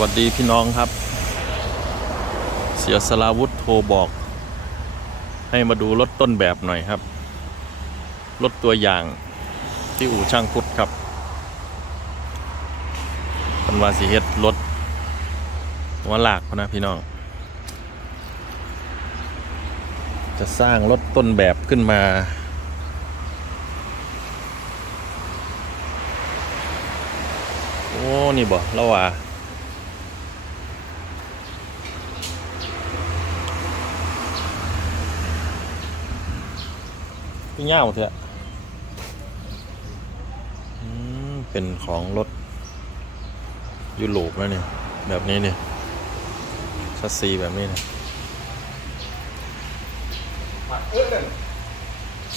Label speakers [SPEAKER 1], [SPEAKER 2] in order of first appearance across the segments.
[SPEAKER 1] วัสดีพี่น้องครับ เสียสลาวุธโทรบอก ให้มาดูรถต้นแบบหน่อยครับ รถตัวอย่างที่อู่ช่างพุทธครับพันวาสีเฮ็ดรถหัวลากนะพี่น้อง จะสร้างรถต้นแบบขึ้นมาโอ้ นี่บ่แล้วว่า พี่เง่าเถอะเป็นของรถยุโรปแล้วเนี่ย แบบนี้เนี่ยชัสซีแบบนี้เนี่ย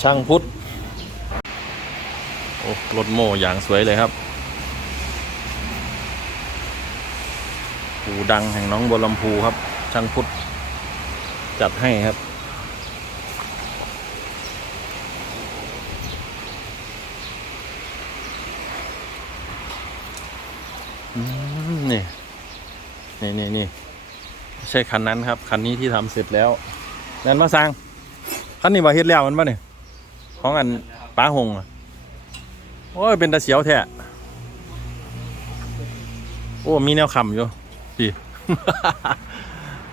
[SPEAKER 1] ช่างพุทธโอ้รถโม่อย่างสวยเลยครับปูดังแห่งน้องบัวลำพูครับ ช่างพุทธจัดให้ครับ นี่นี่นี่นี่ไม่ใช่คันนั้นครับ คันนี้ที่ทำเสร็จแล้ว นั่นมาสร้าง คันนี้มาเฮ็ดแล้วมันปะเนี่ยของอันป้าหงอะโอ้ยเป็นตาเสียวแท้โอ้มีแนวขำอยู่พี่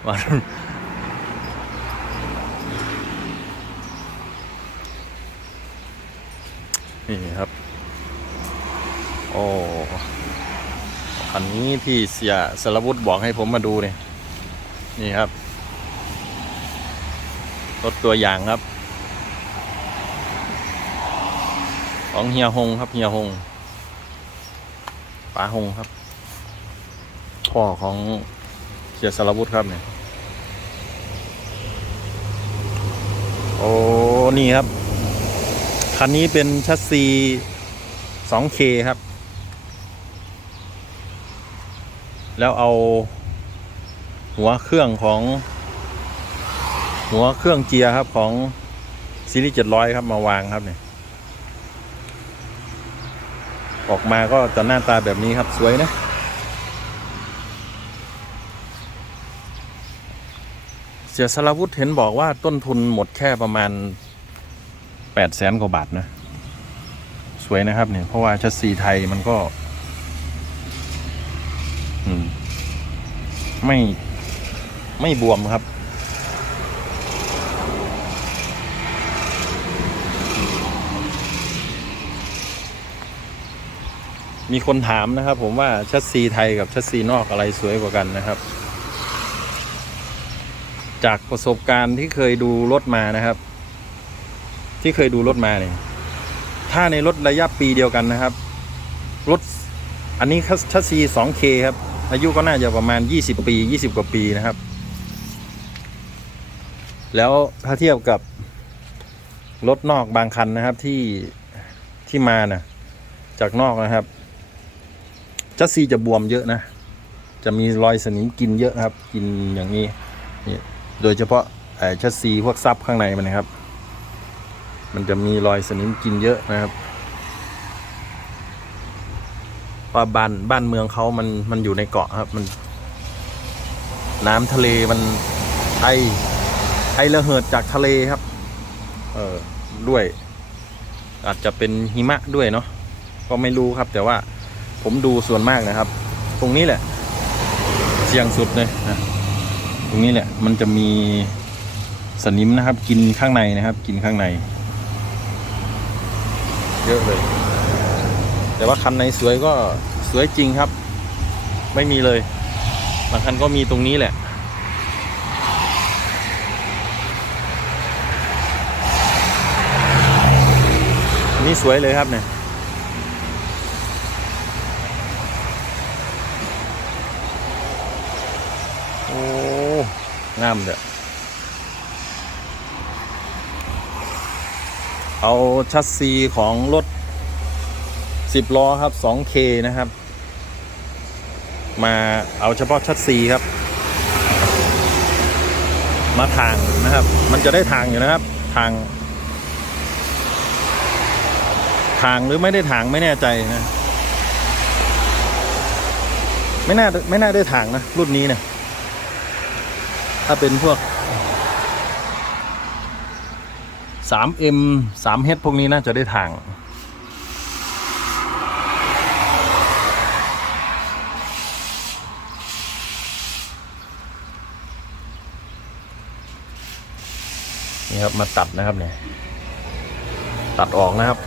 [SPEAKER 1] วันนี่ครับ โอ้ คันนี้ที่เสียสารวุฒิบอกให้ผมมาดูเนี่ยนี่ครับ รถตัวอย่างครับ ของเฮียฮงครับเฮียฮงป๋าฮงครับ พ่อของเสียสารวุฒิครับเนี่ยโอ้นี่ครับ คันนี้เป็นชัสซี 2K ครับ แล้วเอาหัวเครื่องของ หัวเครื่องเจียร์ครับของซีรีส์700ครับมาวางครับเนี่ยออกมาก็จะหน้าตาแบบนี้ครับสวยนะเสียสารวุฒิเห็นบอกว่าต้นทุนหมดแค่ประมาณแปดแสนกว่าบาทนะ สวยนะครับเนี่ยเพราะว่าชัสซีไทยมันก็ อืม ไม่ไม่บวมครับ มีคนถามนะครับ ผมว่าชัสซีไทยกับชัสซีนอกอะไรสวยกว่ากันนะครับ จากประสบการณ์ที่เคยดูรถมานะครับ ที่เคยดูรถมาเนี่ยถ้าในรถระยะปีเดียวกันนะครับ รถอันนี้ชัสซี 2K ครับ อายุก็น่าจะประมาณ 20 ปี 20 กว่าปีนะครับ แล้วถ้าเทียบกับรถนอกบางคันนะครับที่ที่มานะจากนอกนะครับชัสซีจะบวมเยอะนะ จะมีรอยสนิมกินเยอะครับ กินอย่างนี้นี่โดยเฉพาะไอ้ชัสซีพวกซับข้างในมันนะครับ มันจะมีรอยสนิมกินเยอะนะครับ ว่าบ้านบ้านเมืองเขามันมันอยู่ในเกาะครับ มัน น้ำทะเลมันไอไอระเหิดจากทะเลครับ เออด้วย อาจจะเป็นหิมะด้วยเนาะก็ไม่รู้ครับ แต่ว่าผมดูส่วนมากนะครับ ตรงนี้แหละ เสี่ยงสุดเลยนะตรงนี้แหละ มันจะมีสนิมนะครับ กินข้างในนะครับ กินข้างใน เยอะเลย แต่ว่าคันไหนสวยก็สวยจริงครับ ไม่มีเลยบางคันก็มีตรงนี้แหละนนี้สวยเลยครับเนี่ยโอ้งามเด้อเอาชัสซีของรถ 10ล้อครับ 2K นะครับ มาเอาเฉพาะชัดซีครับ มาทางนะครับ มันจะได้ทางอยู่นะครับ ทาง ทางหรือไม่ได้ทางไม่แน่ใจนะ ไม่น่าไม่น่าได้ถางนะ รุ่นนี้เนี่ยถ้าเป็นพวก 3M 3H พวกนี้น่าจะได้ถาง ครับ มาตัดนะครับเนี่ยตัดออกนะครับ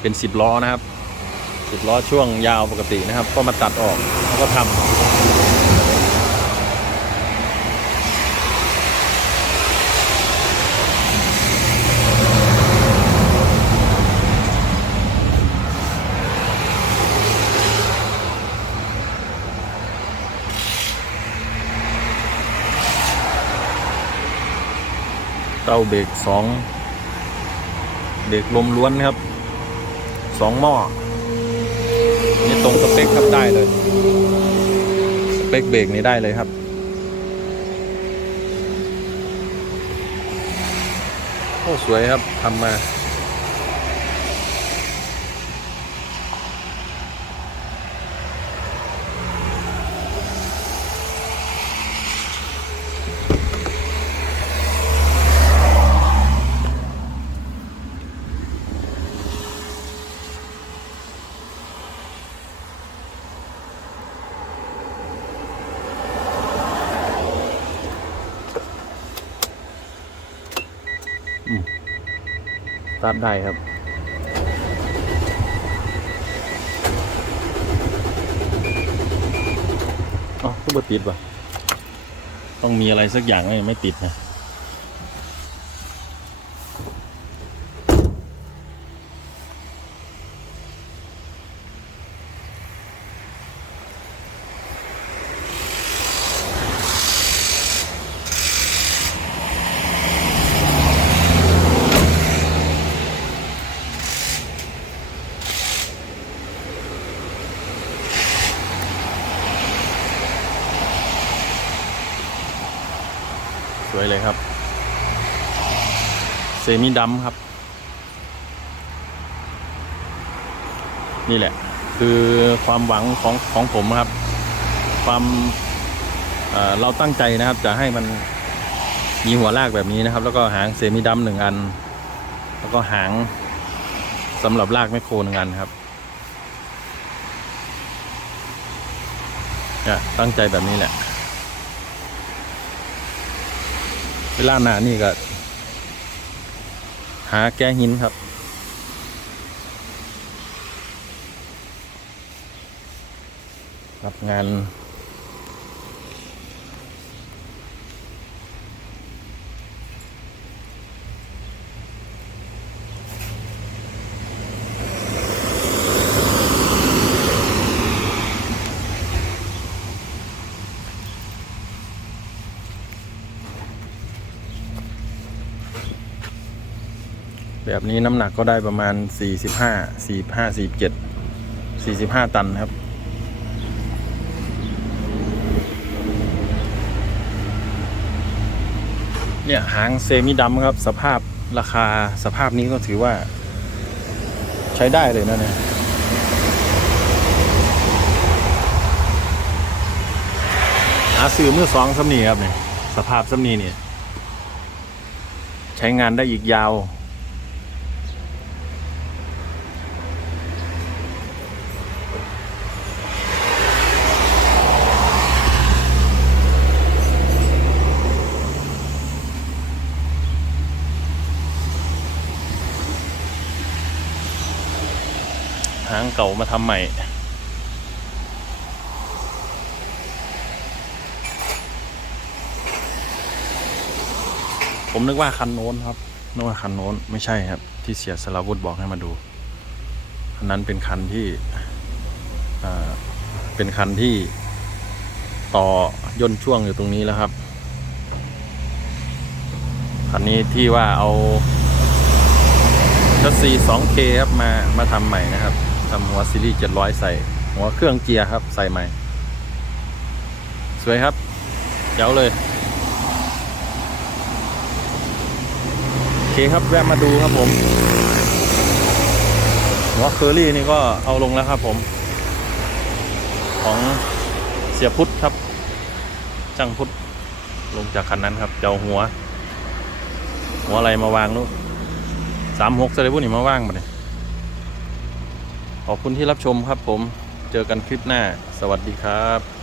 [SPEAKER 1] เป็นสิบล้อนะครับสิบล้อช่วงยาวปกตินะครับ ก็มาตัดออกแล้วก็ทำ เตาเบรกสองเบรกลมล้วนครับสองหม้อนี่ตรงสเปคครับได้เลยสเปคเบรกนี้ได้เลยครับโอ้สวยครับทำมา ตัดได้ครับ อ๋อก็บ่ติดว่ะ ต้องมีอะไรสักอย่างไม่ไม่ติดนะ เลยครับ เซมิดัมครับ นี่แหละ คือความหวังของของผมครับ ความเเราตั้งใจนะครับ จะให้มันมีหัวลากแบบนี้นะครับ แล้วก็หางเซมิดัมหนึ่งอัน แล้วก็หางสำหรับลากแมคโครหนึ่งอันครับเนี่ยตั้งใจแบบนี้แหละ เวลาหนานี่ก็ หาแก้หินครับ รับงาน แบบนี้น้ำหนักก็ได้ประมาณ 45 45 47 45 ตันครับ เนี่ยหางเซมิดัมครับ สภาพราคาสภาพนี้ก็ถือว่า ใช้ได้เลยนะเนี่ยหาซื้อมือสองสำนีครับเนี่ยสภาพสำนีเนี่ย ใช้งานได้อีกยาว หางเก่ามาทำใหม่ ผมนึกว่าคันโน้นครับนึกว่าคันโน้นไม่ใช่ครับ ที่เสียสลาวุธบอกให้มาดูอันนั้นเป็นคันที่เป็นคันที่ต่อย่นช่วงอยู่ตรงนี้แล้วครับคันนี้ที่ว่าเอาชัสซี 2K ครับมามาทำใหม่นะครับ ทำหัวซีรีส์700 ใส่ หัวเครื่องเกียร์ครับ ใส่ใหม่ สวยครับเจ๋วเลย โอเคครับแวะมาดูครับผม หัวเคอรี่นี่ก็เอาลงแล้วครับผม ของเสียพุทธครับช่างพุทธลงจากคันนั้นครับเจ้าหัว หัวอะไรมาวางลูกสามหกสไลด์พนี่มาว่างมาเลย ขอบคุณที่รับชมครับผม เจอกันคลิปหน้า สวัสดีครับ